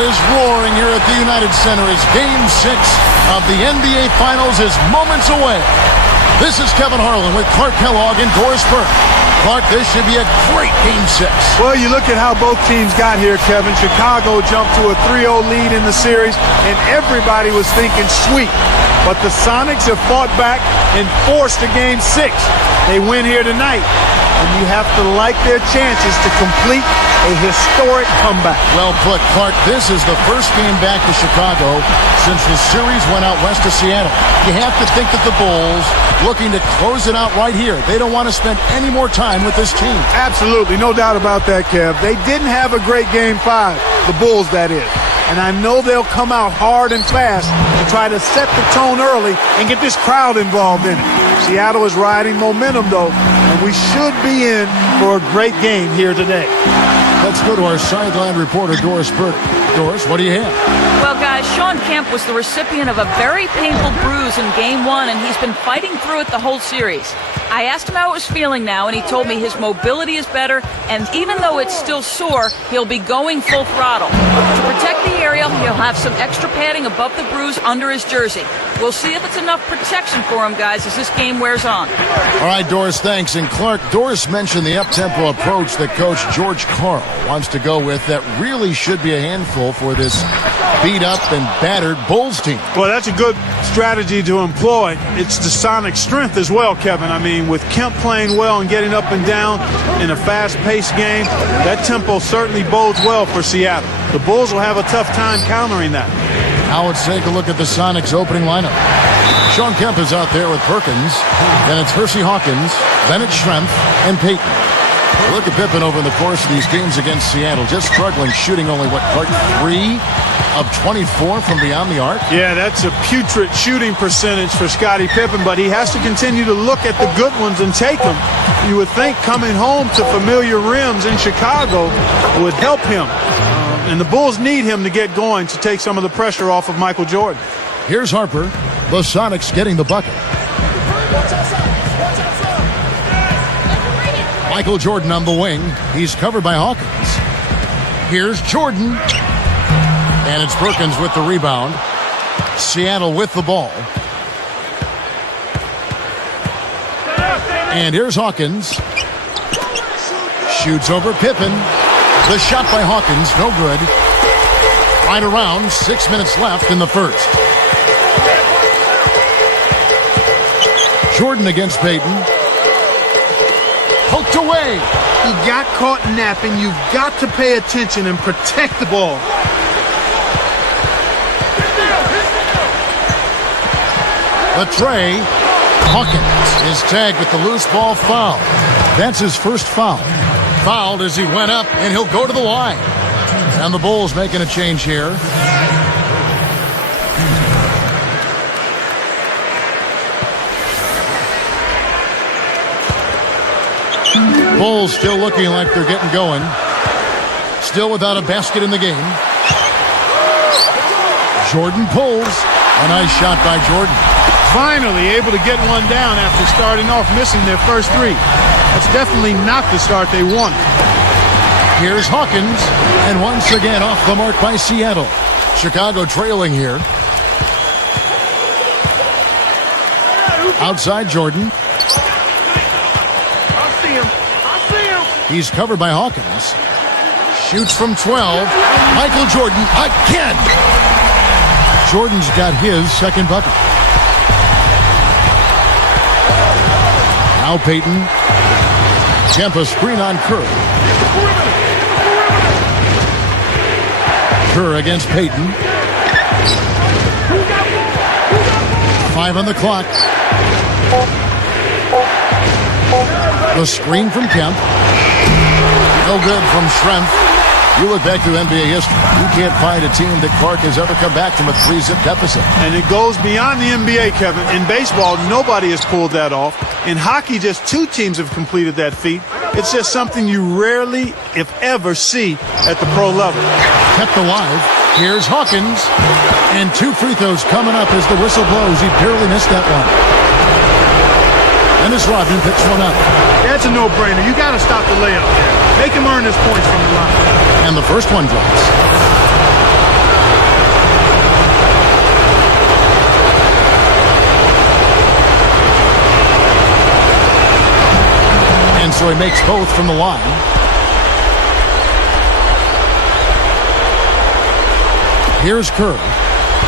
crowd is roaring here at the United Center as Game 6 of the NBA Finals is moments away. This is Kevin Harlan with Clark Kellogg and Doris Burke. Clark, this should be a great Game 6. Well, you look at how both teams got here, Kevin. Chicago jumped to a 3-0 lead in the series, and everybody was thinking sweep. But the Sonics have fought back and forced a Game 6. They win here tonight, and you have to like their chances to complete a historic comeback. Well put, Clark. This is the first game back to Chicago since the series went out west of Seattle. You have to think that the Bulls looking to close it out right here. They don't want to spend any more time with this team. Absolutely, no doubt about that, Kev. They didn't have a great Game 5, the Bulls, that is. And I know they'll come out hard and fast to try to set the tone early and get this crowd involved in it. Seattle is riding momentum, though, and we should be in for a great game here today. Let's go to our sideline reporter, Doris Burke. Doris, what do you have? Well, guys, Sean Kemp was the recipient of a very painful bruise in Game 1, and he's been fighting through it the whole series. I asked him how it was feeling now, and he told me his mobility is better, and even though it's still sore, he'll be going full throttle. To protect the area, he'll have some extra padding above the bruise under his jersey. We'll see if it's enough protection for him, guys, as this game wears on. All right, Doris, thanks. And Clark, Doris mentioned the up-tempo approach that Coach George Karl wants to go with that really should be a handful for this beat-up and battered Bulls team. Well, that's a good strategy to employ. It's the Sonic strength as well, Kevin. I mean, with Kemp playing well and getting up and down in a fast-paced game, that tempo certainly bodes well for Seattle. The Bulls will have a tough time countering that. Now let's take a look at the Sonics opening lineup. Sean Kemp is out there with Perkins. Then it's Hersey Hawkins, Bennett Schrempf, and Payton. Look at Pippen over the course of these games against Seattle. Just struggling, shooting only, what, Clark, 3 of 24 from beyond the arc? Yeah, that's a putrid shooting percentage for Scottie Pippen, but he has to continue to look at the good ones and take them. You would think coming home to familiar rims in Chicago would help him. And the Bulls need him to get going to take some of the pressure off of Michael Jordan. Here's Harper. The Sonics getting the bucket. Michael Jordan on the wing. He's covered by Hawkins. Here's Jordan. And it's Perkins with the rebound. Seattle with the ball. And here's Hawkins. Shoots over Pippen. The shot by Hawkins, no good. Right around, 6 minutes left in the first. Jordan against Payton. Poked away. He got caught napping. You've got to pay attention and protect the ball. The tray. Hawkins is tagged with the loose ball foul. That's his first foul. Fouled as he went up, and he'll go to the line. And the Bulls making a change here. Bulls still looking like they're getting going. Still without a basket in the game. Jordan pulls. A nice shot by Jordan. Finally able to get one down after starting off missing their first three. That's definitely not the start they wanted. Here's Hawkins, and once again off the mark by Seattle. Chicago trailing here. Outside Jordan. He's covered by Hawkins. Shoots from 12. Michael Jordan again. Jordan's got his second bucket. Now Payton. Kemp a screen on Kerr. Kerr against Payton. 5 on the clock. The screen from Kemp. No good from Schrempf. You look back to NBA history, you can't find a team that Clark has ever come back from a 3-zip deficit. And it goes beyond the NBA, Kevin. In baseball, nobody has pulled that off. In hockey, just 2 teams have completed that feat. It's just something you rarely, if ever, see at the pro level. Kept alive. Here's Hawkins. And 2 free throws coming up as the whistle blows. He barely missed that one. And this Rodman picks one up. That's a no-brainer. You got to stop the layup there. Make him earn his points from the line. And the first one drops. makes both from the line. Here's Kerr.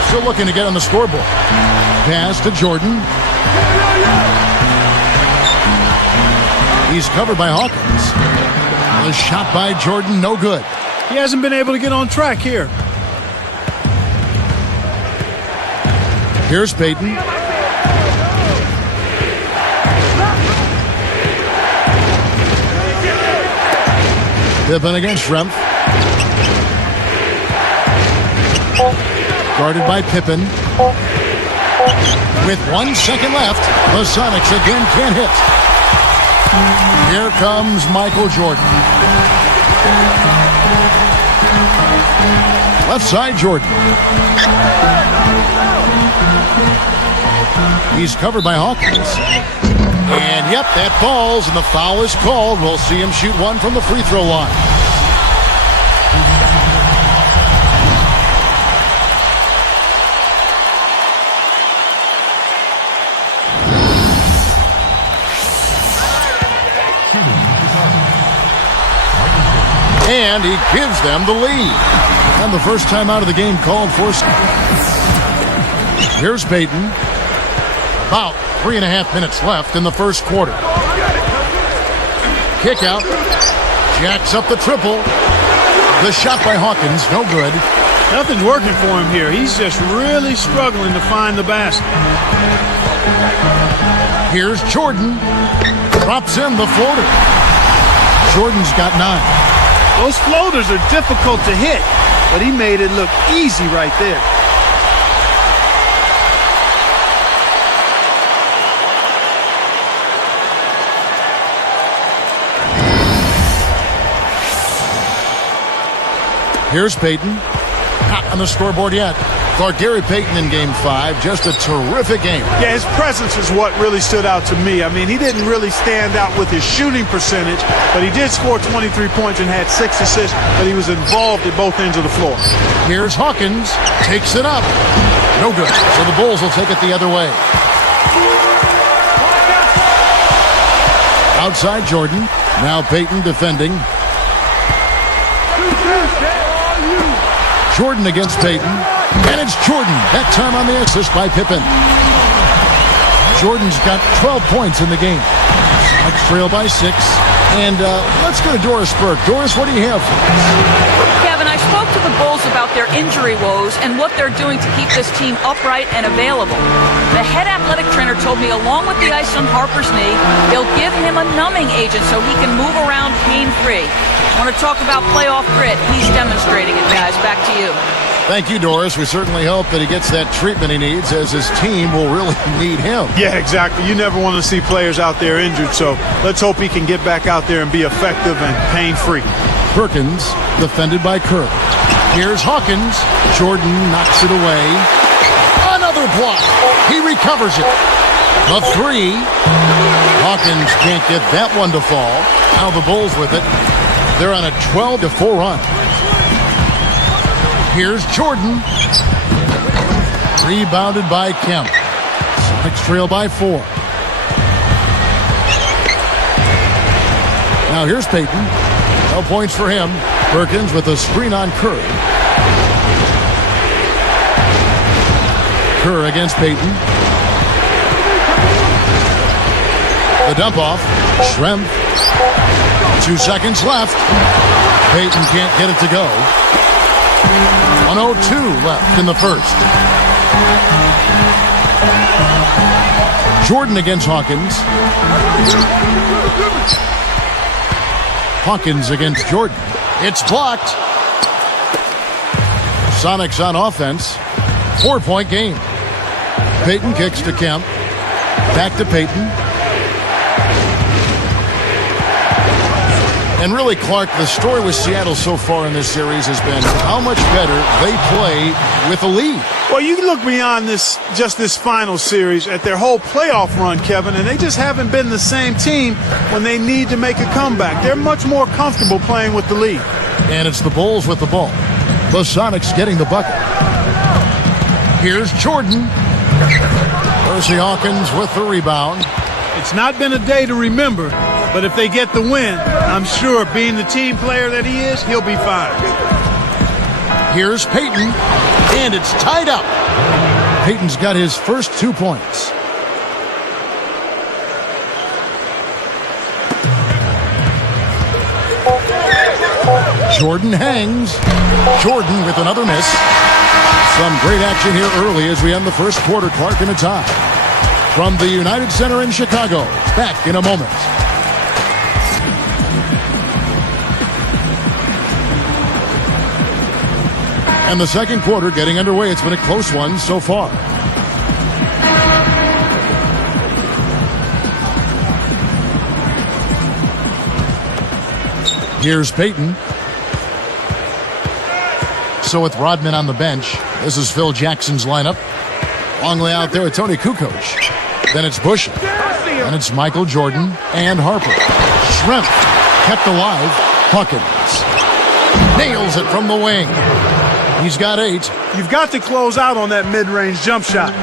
Still looking to get on the scoreboard. Pass to Jordan. He's covered by Hawkins. The shot by Jordan, no good. He hasn't been able to get on track here. Here's Payton. Pippen against Schrempf. Guarded by Pippen. With 1 second left, the Sonics again can't hit. Here comes Michael Jordan. Left side, Jordan. He's covered by Hawkins. And yep, that falls, and the foul is called. We'll see him shoot one from the free throw line. And he gives them the lead. And the first time out of the game called for. Here's Payton. About 3.5 minutes left in the first quarter. Kick out. Jacks up the triple. The shot by Hawkins, no good. Nothing's working for him here. He's just really struggling to find the basket. Here's Jordan. Drops in the floater. Jordan's got 9. Those floaters are difficult to hit, but he made it look easy right there. Here's Payton. Not on the scoreboard yet. For Gary Payton in Game 5, just a terrific game. Yeah, his presence is what really stood out to me. I mean, he didn't really stand out with his shooting percentage, but he did score 23 points and had 6 assists, but he was involved at both ends of the floor. Here's Hawkins. Takes it up. No good. So the Bulls will take it the other way. Outside Jordan. Now Payton defending. Jordan against Payton. And it's Jordan. That time on the assist by Pippen. Jordan's got 12 points in the game. Sonics trail by 6. And let's go to Doris Burke. Doris, what do you have for us? Kevin, I spoke to the Bulls about their injury woes and what they're doing to keep this team upright and available. The head athletic trainer told me along with the ice on Harper's knee, they'll give him a numbing agent so he can move around pain-free. Want to talk about playoff grit? He's demonstrating it, guys. Back to you. Thank you, Doris. We certainly hope that he gets that treatment he needs, as his team will really need him. Yeah, exactly. You never want to see players out there injured, so let's hope he can get back out there and be effective and pain-free. Perkins, defended by Kerr. Here's Hawkins. Jordan knocks it away. Another block. He recovers it. The 3. Hawkins can't get that one to fall. Now the Bulls with it. They're on a 12-4 run. Here's Jordan. Rebounded by Kemp. Sonics trail by 4. Now here's Payton. No points for him. Perkins with a screen on Kerr. Kerr against Payton. The dump off. Schrempf. 2 seconds left. Payton can't get it to go. 1:02 left in the first. Jordan against Hawkins. Hawkins against Jordan. It's blocked. Sonics on offense. 4-point game. Payton kicks to Kemp. Back to Payton. And really, Clark, the story with Seattle so far in this series has been how much better they play with a lead. Well, you look beyond this final series at their whole playoff run, Kevin, and they just haven't been the same team when they need to make a comeback. They're much more comfortable playing with the lead. And it's the Bulls with the ball. The Sonics getting the bucket. Here's Jordan. Percy Hawkins with the rebound. It's not been a day to remember, But if they get the win, I'm sure being the team player that he is, he'll be fine. Here's Peyton, and it's tied up. Peyton's got his first 2 points. Jordan hangs. Jordan with another miss. Some great action here early as we end the first quarter. Clark in a tie. From the United Center in Chicago. Back in a moment. And the second quarter getting underway. It's been a close one so far. Here's Peyton. So with Rodman on the bench, this is Phil Jackson's lineup. Long way out there with Tony Kukoc. Then it's Bush. And it's Michael Jordan and Harper. Schrempf kept alive. Hawkins nails it from the wing. He's got 8. You've got to close out on that mid-range jump shot.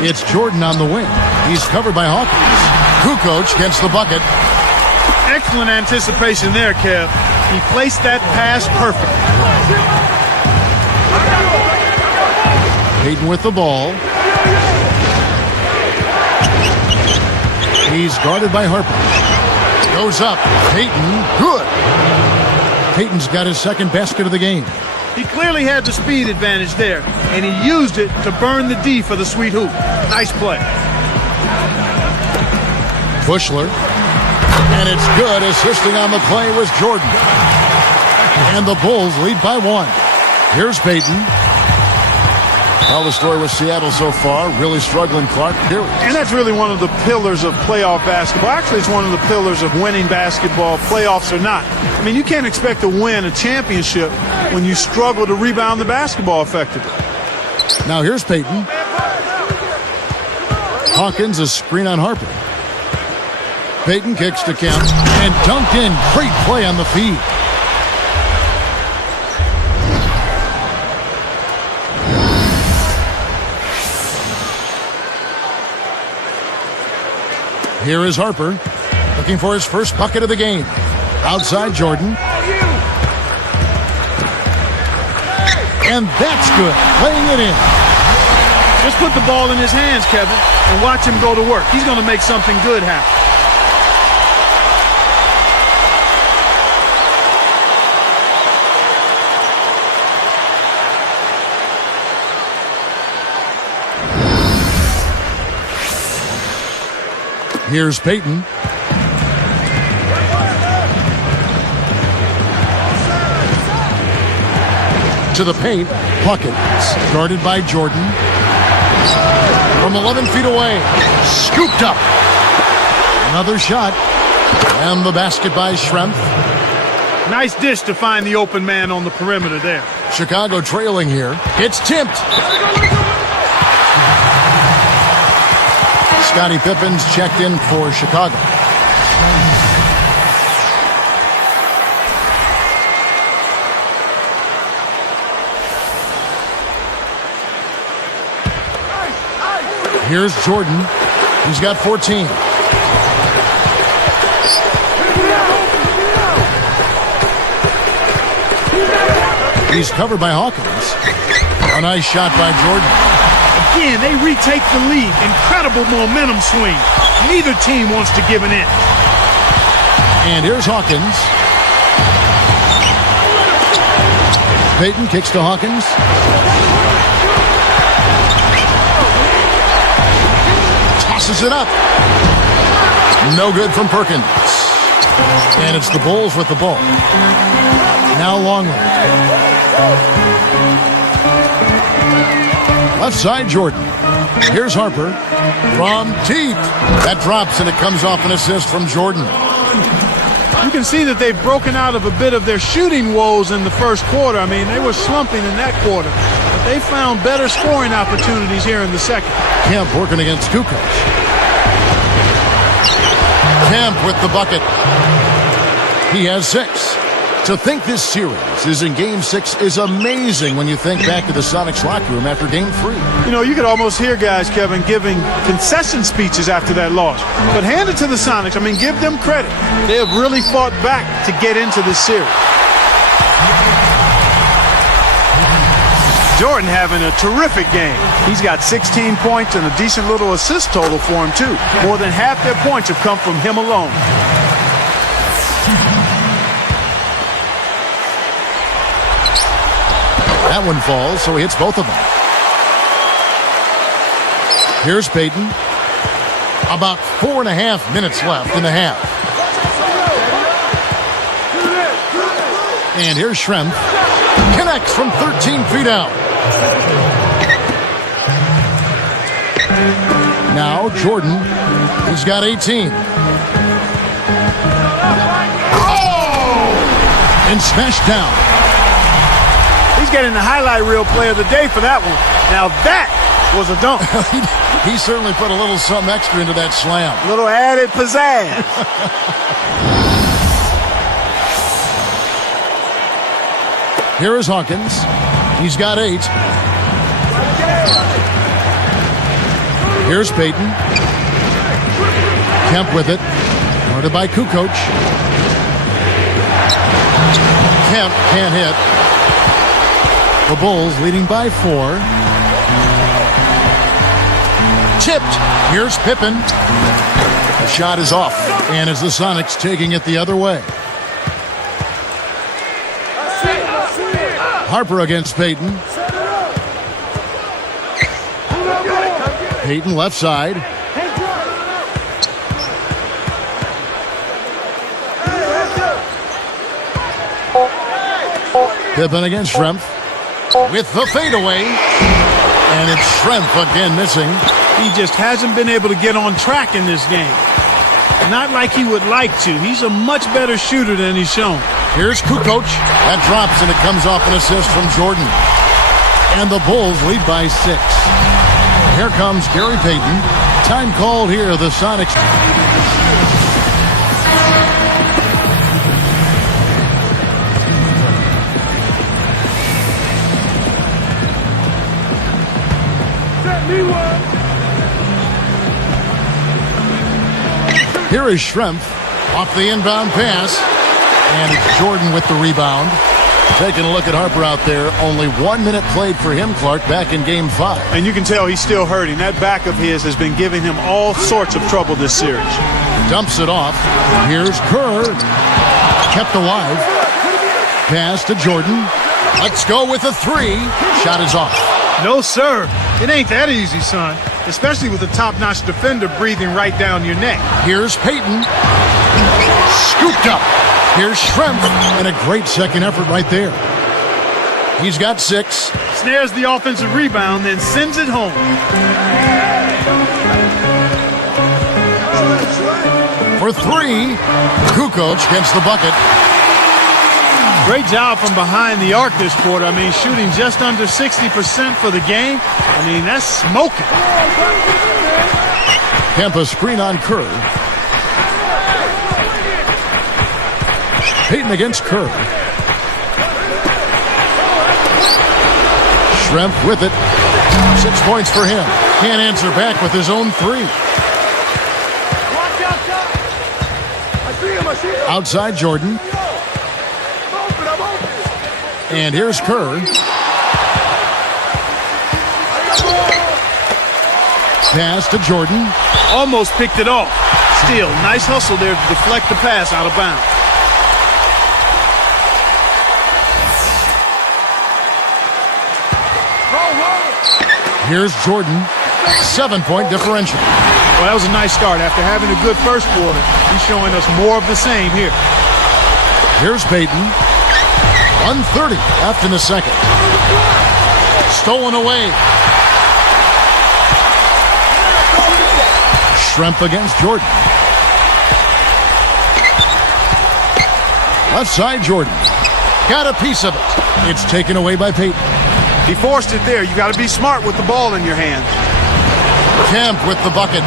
It's Jordan on the wing. He's covered by Hawkins. Kukoc gets the bucket. Excellent anticipation there, Kev. He placed that pass perfect. Peyton with the ball. He's guarded by Harper. Goes up. Peyton, good. Peyton's got his second basket of the game. He clearly had the speed advantage there, and he used it to burn the D for the sweet hoop. Nice play. Bushler. And it's good. Assisting on the play was Jordan. And the Bulls lead by 1. Here's Peyton. Well, the story with Seattle so far, really struggling, Clark, period. And that's really one of the pillars of playoff basketball. Actually, it's one of the pillars of winning basketball, playoffs or not. I mean, you can't expect to win a championship when you struggle to rebound the basketball effectively. Now here's Peyton. Hawkins, a screen on Harper. Peyton kicks to Kemp and dunked in. Great play on the feed. Here is Harper, looking for his first bucket of the game. Outside Jordan. And that's good, laying it in. Just put the ball in his hands, Kevin, and watch him go to work. He's going to make something good happen. Here's Peyton. To the paint, Hawkins, guarded by Jordan. From 11 feet away, scooped up. Another shot, and the basket by Schrempf. Nice dish to find the open man on the perimeter there. Chicago trailing here. It's tipped. Scottie Pippen's checked in for Chicago. Here's Jordan. He's got 14. He's covered by Hawkins. A nice shot by Jordan. Again, they retake the lead. Incredible momentum swing. Neither team wants to give an inch. And here's Hawkins. Peyton kicks to Hawkins. Tosses it up. No good from Perkins. And it's the Bulls with the ball. Now Longley. Left side, Jordan. Here's Harper from deep. That drops, and it comes off an assist from Jordan. You can see that they've broken out of a bit of their shooting woes in the first quarter. I mean, they were slumping in that quarter. But they found better scoring opportunities here in the second. Kemp working against Kukoc. Kemp with the bucket. He has 6. To think this series is in Game 6 is amazing when you think back to the Sonics locker room after Game 3. You know, you could almost hear guys, Kevin, giving concession speeches after that loss. But hand it to the Sonics. I mean, give them credit. They have really fought back to get into this series. Jordan having a terrific game. He's got 16 points and a decent little assist total for him, too. More than half their points have come from him alone. That one falls, so he hits both of them. Here's Payton. About 4.5 minutes left in the half. And here's Schrempf. Connects from 13 feet out. Now Jordan. He's got 18. Oh! And smashed down. He's getting the highlight reel player of the day for that one. Now that was a dunk. He certainly put a little something extra into that slam. A little added pizzazz. Here is Hawkins. He's got 8. Here's Payton. Kemp with it. Guarded by Kukoc. Kemp can't hit. The Bulls leading by 4. Tipped. Here's Pippen. The shot is off. And as the Sonics taking it the other way. Harper against Payton. Payton left side. Pippen against Schrempf. With the fadeaway. And it's Schrempf again missing. He just hasn't been able to get on track in this game. Not like he would like to. He's a much better shooter than he's shown. Here's Kukoc. That drops and it comes off an assist from Jordan. And the Bulls lead by 6. Here comes Gary Payton. Time called here, the Sonics. Here is Schrempf off the inbound pass. And it's Jordan with the rebound. Taking a look at Harper out there. Only 1 minute played for him, Clark, back in Game 5. And you can tell he's still hurting. That back of his has been giving him all sorts of trouble this series. Dumps it off. Here's Kerr. Kept alive. Pass to Jordan. Let's go with a 3. Shot is off. No, sir. It ain't that easy, son. Especially with a top-notch defender breathing right down your neck. Here's Payton. Scooped up. Here's Schrempf. And a great second effort right there. He's got 6. Snares the offensive rebound, then sends it home. For 3. Kukoc gets the bucket. Great job from behind the arc this quarter. I mean, shooting just under 60% for the game. I mean, that's smoking. Kemp a screen on Kerr. Payton against Kerr. Schrempf with it. 6 points for him. Can't answer back with his own 3. Outside Jordan. And here's Kerr. Pass to Jordan. Almost picked it off. Still, nice hustle there to deflect the pass out of bounds. Here's Jordan. 7-point differential. Well, that was a nice start. After having a good first quarter, he's showing us more of the same here. Here's Payton. 1:30 left in the second. Stolen away. Schrempf against Jordan. Left side Jordan. Got a piece of it. It's taken away by Payton. He forced it there. You got to be smart with the ball in your hand. Kemp with the bucket.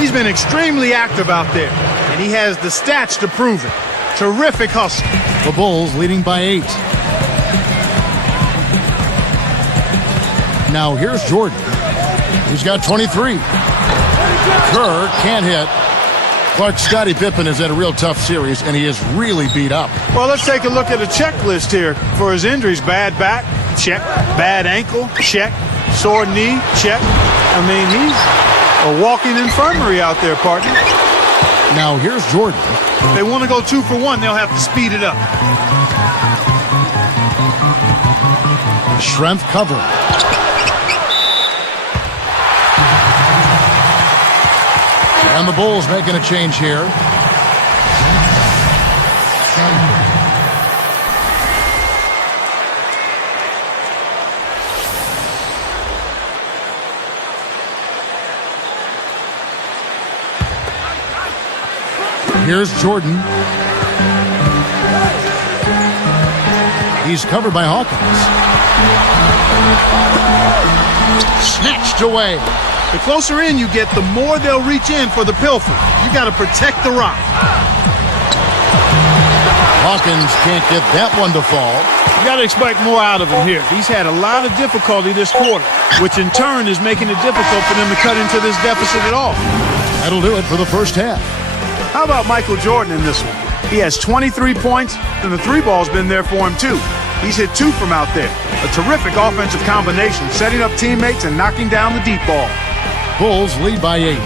He's been extremely active out there, and he has the stats to prove it. Terrific hustle. The Bulls leading by 8. Now here's Jordan. He's got 23. Kerr can't hit. Clark, Scottie Pippen has had a real tough series, and he is really beat up. Well, let's take a look at a checklist here for his injuries. Bad back, check. Bad ankle, check. Sore knee, check. I mean, he's a walking infirmary out there, partner. Now here's Jordan. If they want to go 2 for 1, they'll have to speed it up. Schrempf cover. And the Bulls making a change here. Here's Jordan. He's covered by Hawkins. Snatched away. The closer in you get, the more they'll reach in for the pilfer. You got to protect the rock. Hawkins can't get that one to fall. You got to expect more out of him here. He's had a lot of difficulty this quarter, which in turn is making it difficult for them to cut into this deficit at all. That'll do it for the first half. How about Michael Jordan in this one? He has 23 points, and the 3 ball's been there for him too. He's hit 2 from out there. A terrific offensive combination, setting up teammates and knocking down the deep ball. Bulls lead by 8.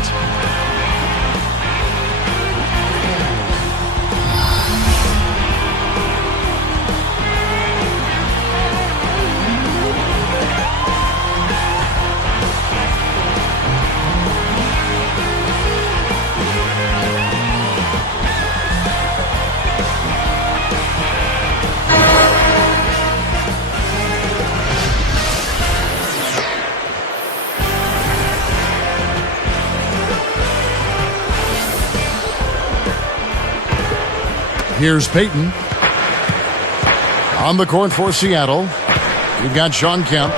Here's Payton. On the court for Seattle, you've got Sean Kemp.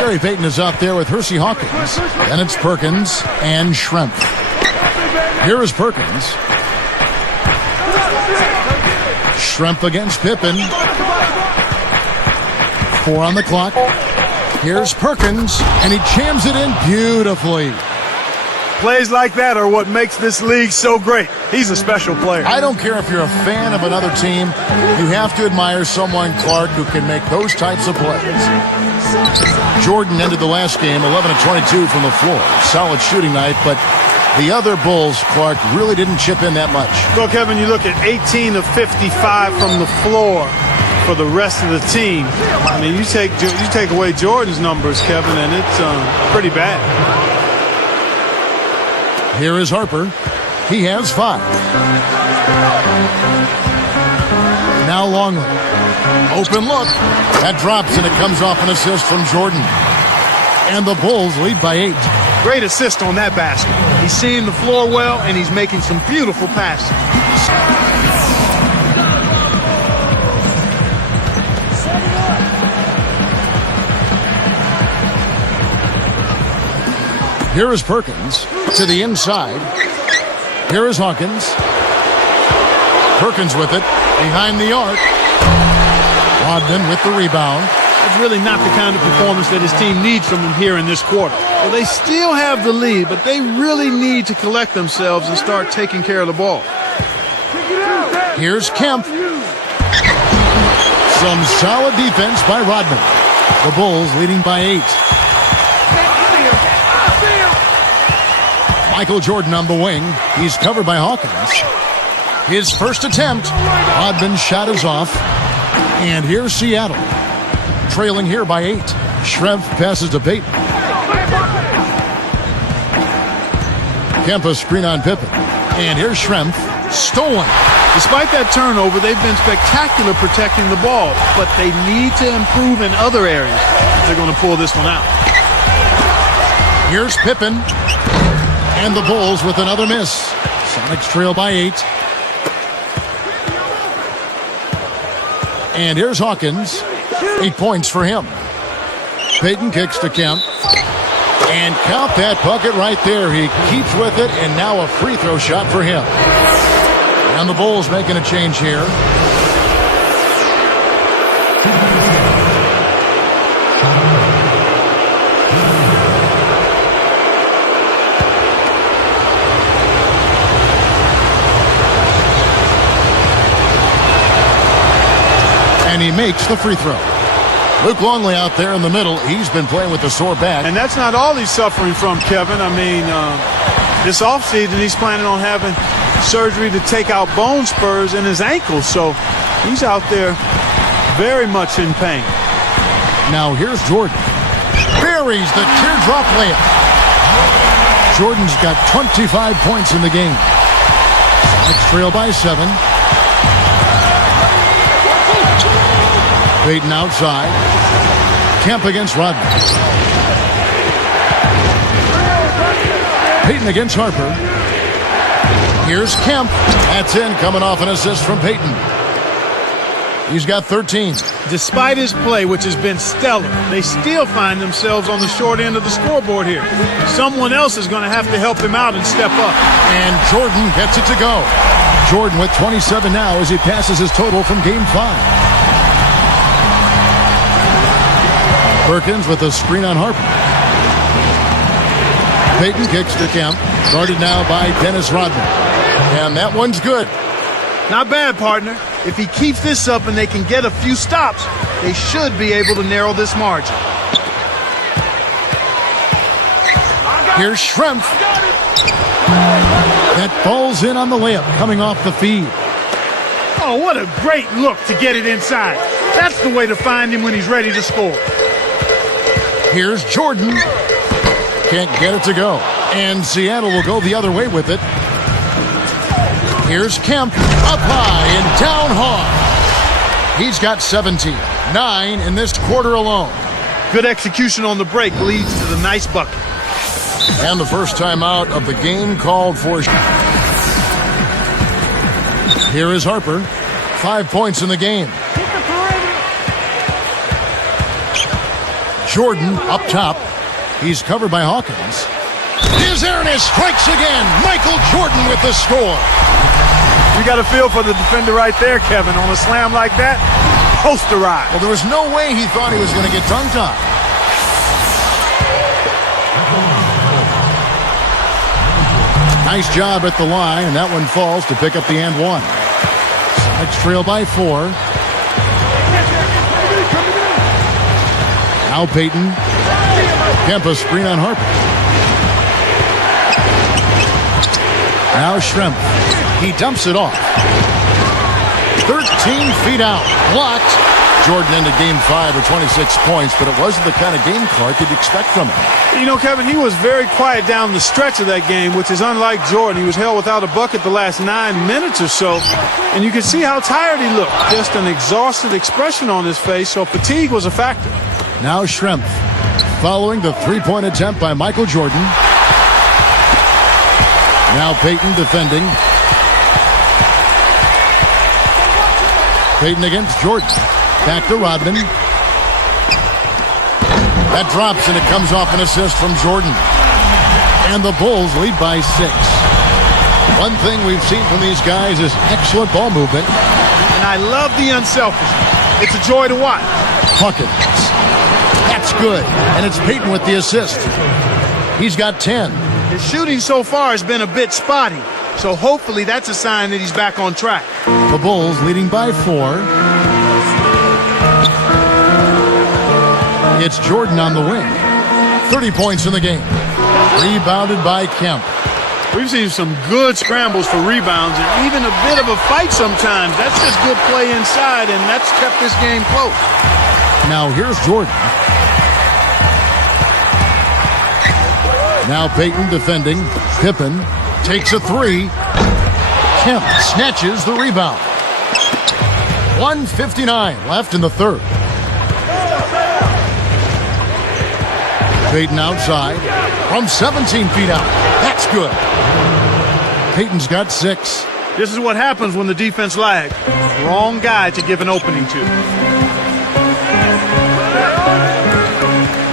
Gary Payton is out there with Hersey Hawkins. Then it's Perkins and Schrempf. Here is Perkins. Schrempf against Pippen. 4 on the clock. Here's Perkins, and he jams it in beautifully. Plays like that are what makes this league so great. He's a special player. I don't care if you're a fan of another team. You have to admire someone, Clark, who can make those types of plays. Jordan ended the last game 11 of 22 from the floor. Solid shooting night, but the other Bulls, Clark, really didn't chip in that much. Well, Kevin, you look at 18 of 55 from the floor for the rest of the team. I mean, you take away Jordan's numbers, Kevin, and it's pretty bad. Here is Harper. He has 5. Now Longley. Open look. That drops, and it comes off an assist from Jordan. And the Bulls lead by 8. Great assist on that basket. He's seeing the floor well, and he's making some beautiful passes. Here is Perkins to the inside. Here is Hawkins. Perkins with it behind the arc. Rodman with the rebound. That's really not the kind of performance that his team needs from him here in this quarter. Well, they still have the lead, but they really need to collect themselves and start taking care of the ball. Here's Kemp. Some solid defense by Rodman. The Bulls leading by 8. Michael Jordan on the wing. He's covered by Hawkins. His first attempt. Rodman's shot is off. And here's Seattle. Trailing here by 8. Schrempf passes to Payton. Kemp screen on Pippen. And here's Schrempf. Stolen. Despite that turnover, they've been spectacular protecting the ball, but they need to improve in other areas if they're going to pull this one out. Here's Pippen. And the Bulls with another miss. Sonics trail by 8. And here's Hawkins. 8 points for him. Payton kicks to Kemp. And count that bucket right there. He keeps with it, and now a free throw shot for him. And the Bulls making a change here. And he makes the free throw. Luke Longley out there in the middle. He's been playing with a sore back. And that's not all he's suffering from, Kevin. I mean, this offseason he's planning on having surgery to take out bone spurs in his ankles. So he's out there very much in pain. Now here's Jordan. Buries the teardrop layup. Jordan's got 25 points in the game. Next trail by 7. Payton outside. Kemp against Rodman. Payton against Harper. Here's Kemp. That's in, coming off an assist from Payton. He's got 13. Despite his play, which has been stellar, they still find themselves on the short end of the scoreboard here. Someone else is going to have to help him out and step up. And Jordan gets it to go. Jordan with 27 now as he passes his total from Game 5. Perkins with a screen on Harper. Payton kicks to Kemp. Guarded now by Dennis Rodman. And that one's good. Not bad, partner. If he keeps this up and they can get a few stops, they should be able to narrow this margin. Here's Schrempf. That falls in on the layup coming off the feed. Oh, what a great look to get it inside. That's the way to find him when he's ready to score. Here's Jordan. Can't get it to go. And Seattle will go the other way with it. Here's Kemp. Up high and down hard. He's got 17. 9 in this quarter alone. Good execution on the break leads to the nice bucket. And the first timeout of the game called for. Here is Harper. 5 points in the game. Jordan up top. He's covered by Hawkins. Is there and he strikes again. Michael Jordan with the score. You got a feel for the defender right there, Kevin. On a slam like that, posterize. Well, there was no way he thought he was going to get dunked on. Nice job at the line, and that one falls to pick up the and one. Next trail by 4. Now Payton. Kemp a screen on Harper. Now Schrempf. He dumps it off. 13 feet out. Blocked. Jordan ended Game 5 with 26 points, but it wasn't the kind of game Clark you'd expect from him. You know, Kevin, he was very quiet down the stretch of that game, which is unlike Jordan. He was held without a bucket the last 9 minutes or so, and you can see how tired he looked. Just an exhausted expression on his face, so fatigue was a factor. Now Schrempf, following the three-point attempt by Michael Jordan. Now Payton defending. Payton against Jordan. Back to Rodman. That drops, and it comes off an assist from Jordan. And the Bulls lead by 6. One thing we've seen from these guys is excellent ball movement. And I love the unselfishness. It's a joy to watch. Hawkins. That's good. And it's Payton with the assist. He's got 10. His shooting so far has been a bit spotty, so hopefully that's a sign that he's back on track. The Bulls leading by 4. It's Jordan on the wing. 30 points in the game. Rebounded by Kemp. We've seen some good scrambles for rebounds and even a bit of a fight sometimes. That's just good play inside, and that's kept this game close. Now here's Jordan. Now Payton defending. Pippen takes a 3. Kemp snatches the rebound. 1:59 left in the third. Payton outside from 17 feet out. That's good. Payton's got 6. This is what happens when the defense lags. Wrong guy to give an opening to.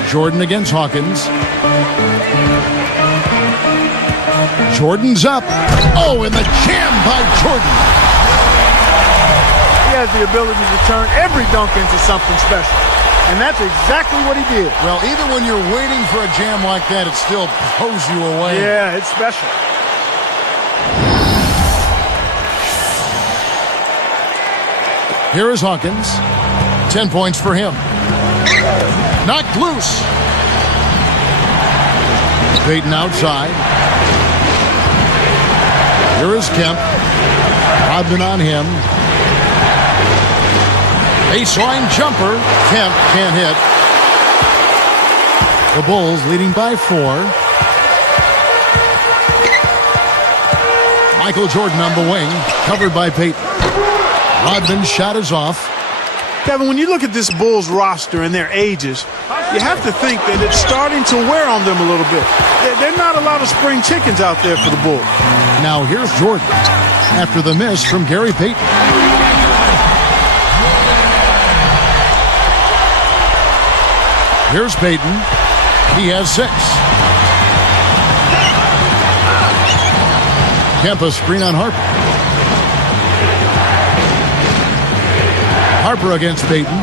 Jordan against Hawkins. Jordan's up. Oh, and the jam by Jordan. He has the ability to turn every dunk into something special. And that's exactly what he did. Well, even when you're waiting for a jam like that, it still blows you away. Yeah, it's special. Here is Hawkins. 10 points for him. Knocked loose. Payton outside. Here is Kemp. Rodman on him. Baseline jumper. Kemp can't hit. The Bulls leading by 4. Michael Jordan on the wing, covered by Payton. Rodman's shot is off. Kevin, when you look at this Bulls roster and their ages, you have to think that it's starting to wear on them a little bit. There are not a lot of spring chickens out there for the Bulls. Now here's Jordan after the miss from Gary Payton. Here's Payton. He has 6. Kemp a screen on Harper. Harper against Payton.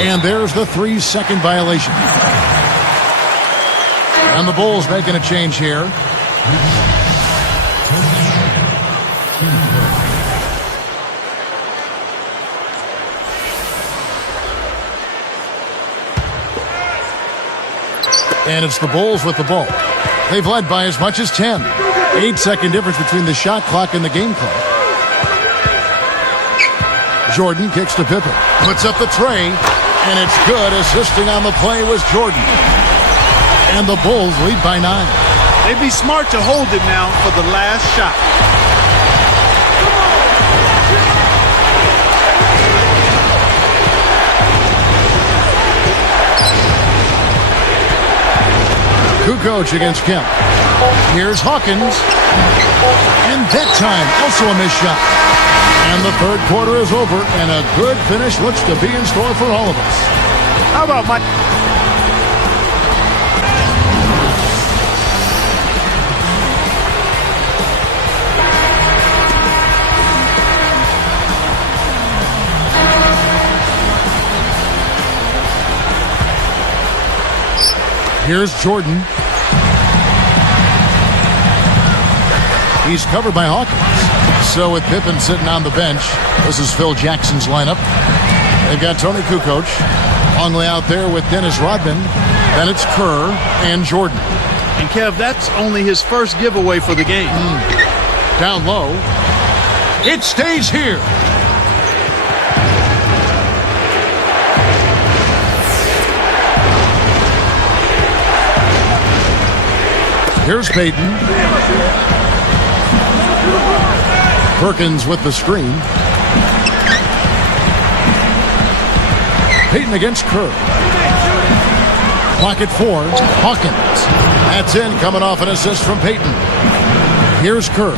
And there's the 3-second violation. And the Bulls making a change here. And it's the Bulls with the ball. They've led by as much as 10. 8-second difference between the shot clock and the game clock. Jordan kicks to Pippen. Puts up the tray. And it's good. Assisting on the play was Jordan. And the Bulls lead by 9. They'd be smart to hold it now for the last shot. Kukoc against Kemp. Here's Hawkins. And that time, also a missed shot. And the third quarter is over, and a good finish looks to be in store for all of us. How about Mike? Here's Jordan. He's covered by Hawkins. So with Pippen sitting on the bench, this is Phil Jackson's lineup. They've got Tony Kukoc. Longley out there with Dennis Rodman. Then it's Kerr and Jordan. And Kev, that's only his first giveaway for the game. Down low. It stays here. Here's Payton. Perkins with the screen. Payton against Kerr. Clock at 4. Hawkins. That's in, coming off an assist from Payton. Here's Kerr.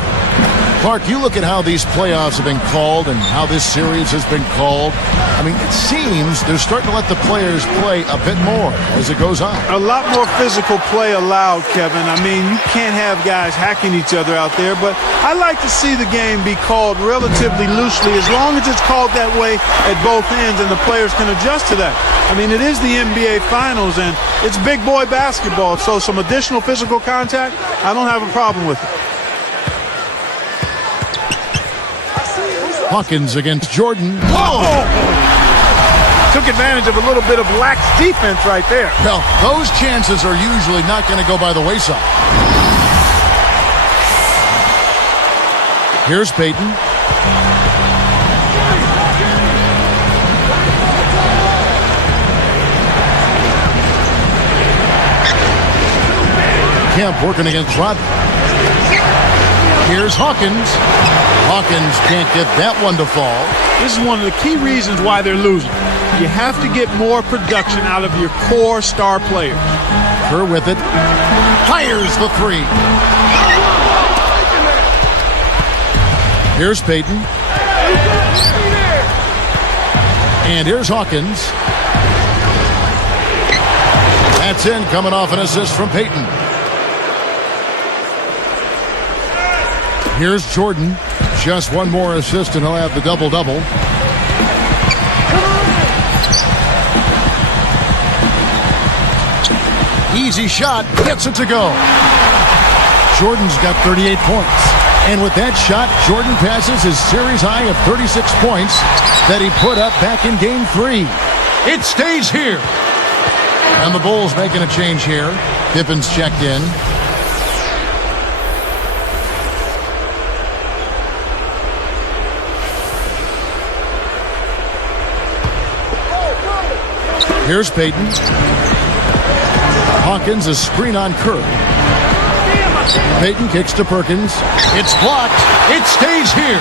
Clark, you look at how these playoffs have been called and how this series has been called. I mean, it seems they're starting to let the players play a bit more as it goes on. A lot more physical play allowed, Kevin. I mean, you can't have guys hacking each other out there, but I like to see the game be called relatively loosely as long as it's called that way at both ends and the players can adjust to that. I mean, it is the NBA Finals, and it's big boy basketball, so some additional physical contact, I don't have a problem with it. Hawkins against Jordan. Whoa! Took advantage of a little bit of lax defense right there. Well, those chances are usually not going to go by the wayside. Here's Payton. Kemp working against Rodman. Here's Hawkins. Hawkins can't get that one to fall. This is one of the key reasons why they're losing. You have to get more production out of your core star players. Kerr with it. Fires the 3. Here's Payton. And here's Hawkins. That's in, coming off an assist from Payton. Here's Jordan. Just one more assist and he'll have the double-double. Easy shot. Gets it to go. Jordan's got 38 points. And with that shot, Jordan passes his series high of 36 points that he put up back in Game 3. It stays here. And the Bulls making a change here. Pippen's checked in. Here's Payton. Hawkins, a screen on Kerr. Payton kicks to Perkins. It's blocked. It stays here.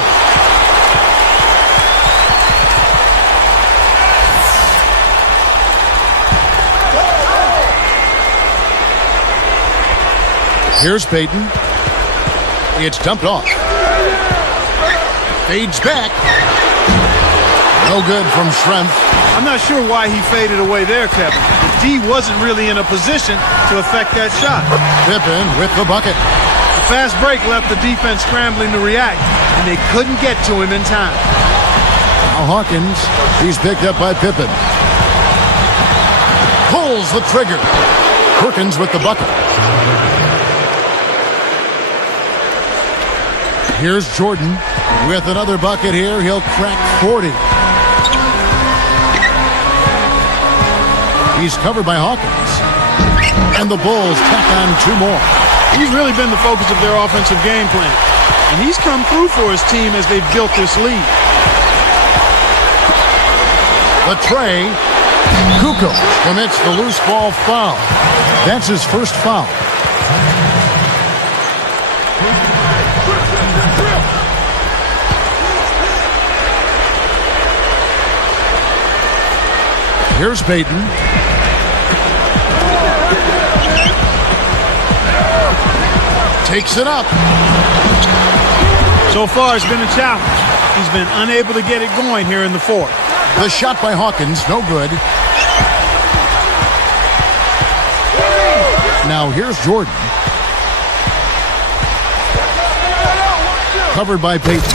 Here's Payton. It's dumped off. Fades back. No good from Schrempf. I'm not sure why he faded away there, Kevin. The D wasn't really in a position to affect that shot. Pippen with the bucket. The fast break left the defense scrambling to react, and they couldn't get to him in time. Now Hawkins, he's picked up by Pippen. Pulls the trigger. Perkins with the bucket. Here's Jordan with another bucket here. He'll crack 40. He's covered by Hawkins. And the Bulls tack on 2 more. He's really been the focus of their offensive game plan. And he's come through for his team as they've built this lead. The tray. Kukoc commits the loose ball foul. That's his first foul. Here's Payton. Takes it up. So far, it's been a challenge. He's been unable to get it going here in the fourth. The shot by Hawkins, no good. Now here's Jordan. Covered by Payton.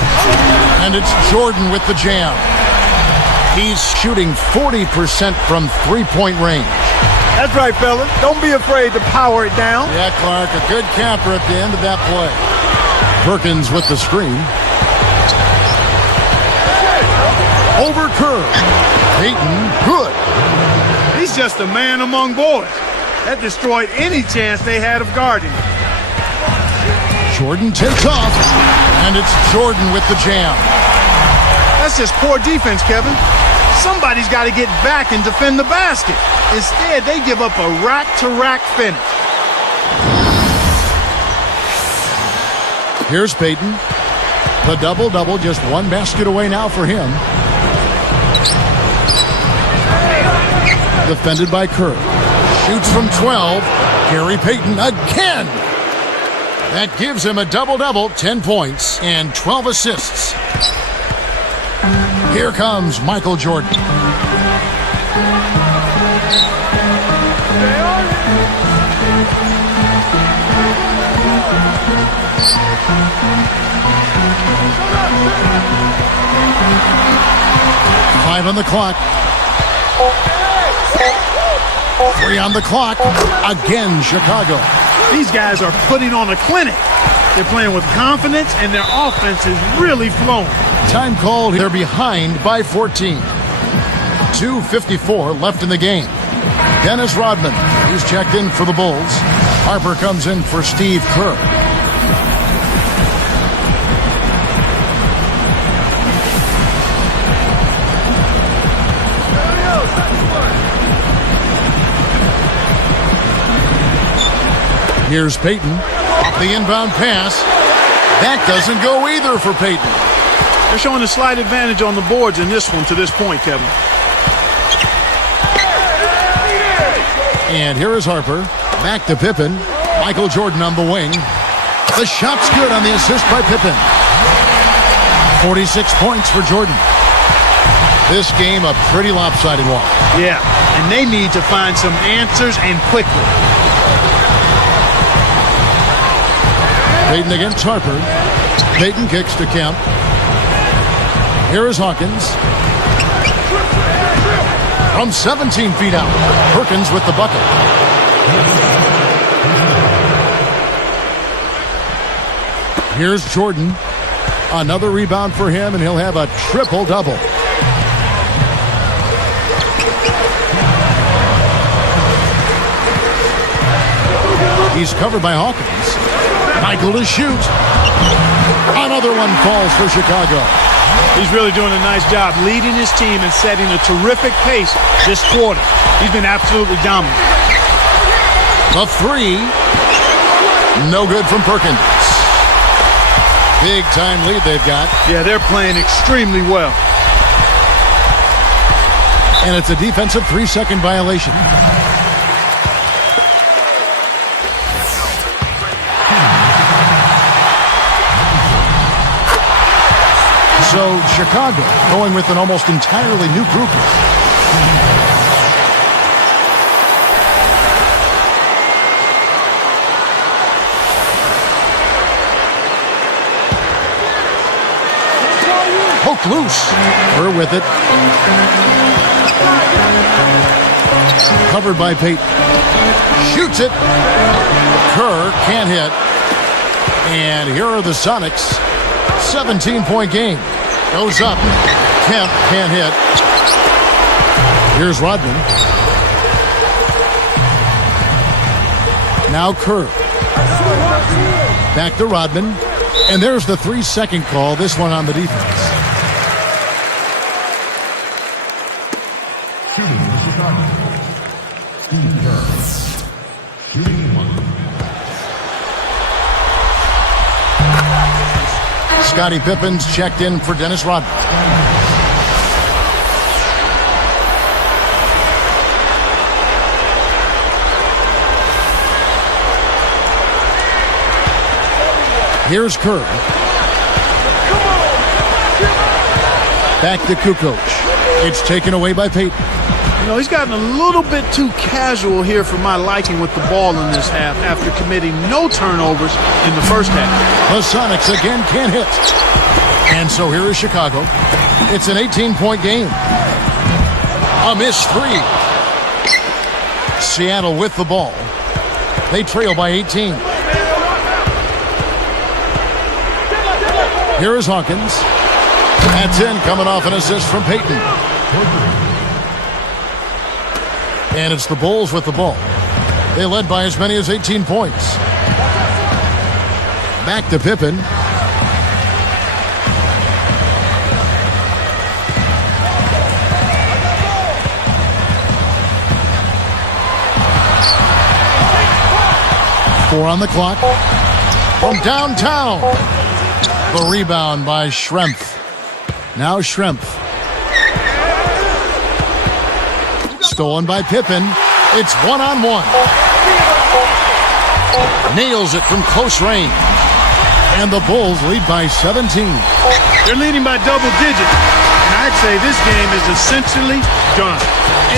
And it's Jordan with the jam. He's shooting 40% from three-point range. That's right, fellas. Don't be afraid to power it down. Yeah, Clark, a good capper at the end of that play. Perkins with the screen. Over Kerr. Payton, good. He's just a man among boys. That destroyed any chance they had of guarding him. Jordan takes off, and it's Jordan with the jam. That's just poor defense, Kevin. Somebody's got to get back and defend the basket. Instead, they give up a rack-to-rack finish. Here's Payton. The double-double, just one basket away now for him. Defended by Kerr. Shoots from 12. Gary Payton again. That gives him a double-double, 10 points and 12 assists. Here comes Michael Jordan. Five on the clock. 3 on the clock. Again, Chicago. These guys are putting on a clinic. They're playing with confidence, and their offense is really flowing. Time called. They're behind by 14. 2:54 left in the game. Dennis Rodman, he's checked in for the Bulls. Harper comes in for Steve Kerr. Here's Payton. Off the inbound pass. That doesn't go either for Payton. They're showing a slight advantage on the boards in this one to this point, Kevin. And here is Harper. Back to Pippen. Michael Jordan on the wing. The shot's good on the assist by Pippen. 46 points for Jordan. This game a pretty lopsided one. Yeah, and they need to find some answers and quickly. Payton against Harper. Payton kicks to Kemp. Here is Hawkins. From 17 feet out. Perkins with the bucket. Here's Jordan. Another rebound for him, and he'll have a triple-double. He's covered by Hawkins. Michael to shoot. Another one falls for Chicago. He's really doing a nice job leading his team and setting a terrific pace this quarter. He's been absolutely dominant. A three. No good from Perkins. Big time lead they've got. Yeah, they're playing extremely well. And it's a defensive 3-second violation. So Chicago going with an almost entirely new group. Poked loose. We're with it. Covered by Peyton. Shoots it. Kerr can't hit. And here are the Sonics. 17-point game. Goes up. Kemp can't hit. Here's Rodman. Now Kerr. Back to Rodman. And there's the 3-second call. This one on the defense. Shooting for Chicago. Steve Kerr. Shooting one. Scottie Pippen's checked in for Dennis Rodman. Here's Kerr. Back to Kukoc. It's taken away by Peyton. You know, he's gotten a little bit too casual here for my liking with the ball in this half after committing no turnovers in the first half. The Sonics again can't hit. And so here is Chicago. It's an 18-point game. A missed three. Seattle with the ball. They trail by 18. Here is Hawkins. That's in, coming off an assist from Peyton. And it's the Bulls with the ball. They led by as many as 18 points. Back to Pippen. Four on the clock. From downtown. The rebound by Schrempf. Now Schrempf. Stolen by Pippen. It's one-on-one. Nails it from close range. And the Bulls lead by 17. They're leading by double digits. And I'd say this game is essentially done.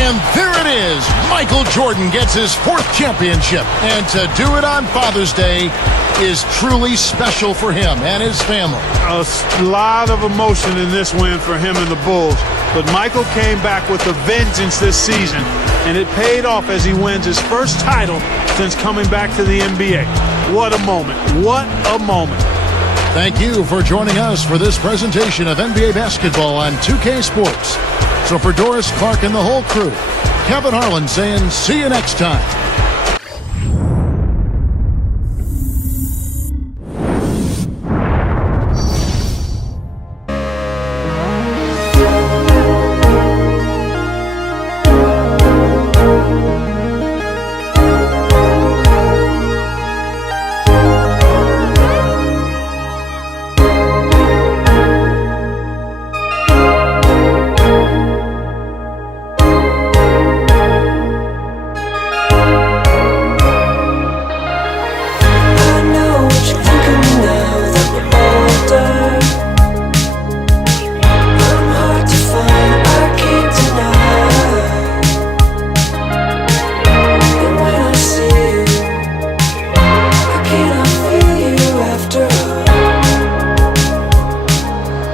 And there it is. Michael Jordan gets his 4th championship. And to do it on Father's Day is truly special for him and his family. A lot of emotion in this win for him and the Bulls. But Michael came back with a vengeance this season, and it paid off as he wins his first title since coming back to the NBA. What a moment. What a moment. Thank you for joining us for this presentation of NBA basketball on 2K Sports. So for Doris, Clark, and the whole crew, Kevin Harlan saying see you next time.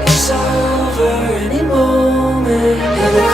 It's over any moment.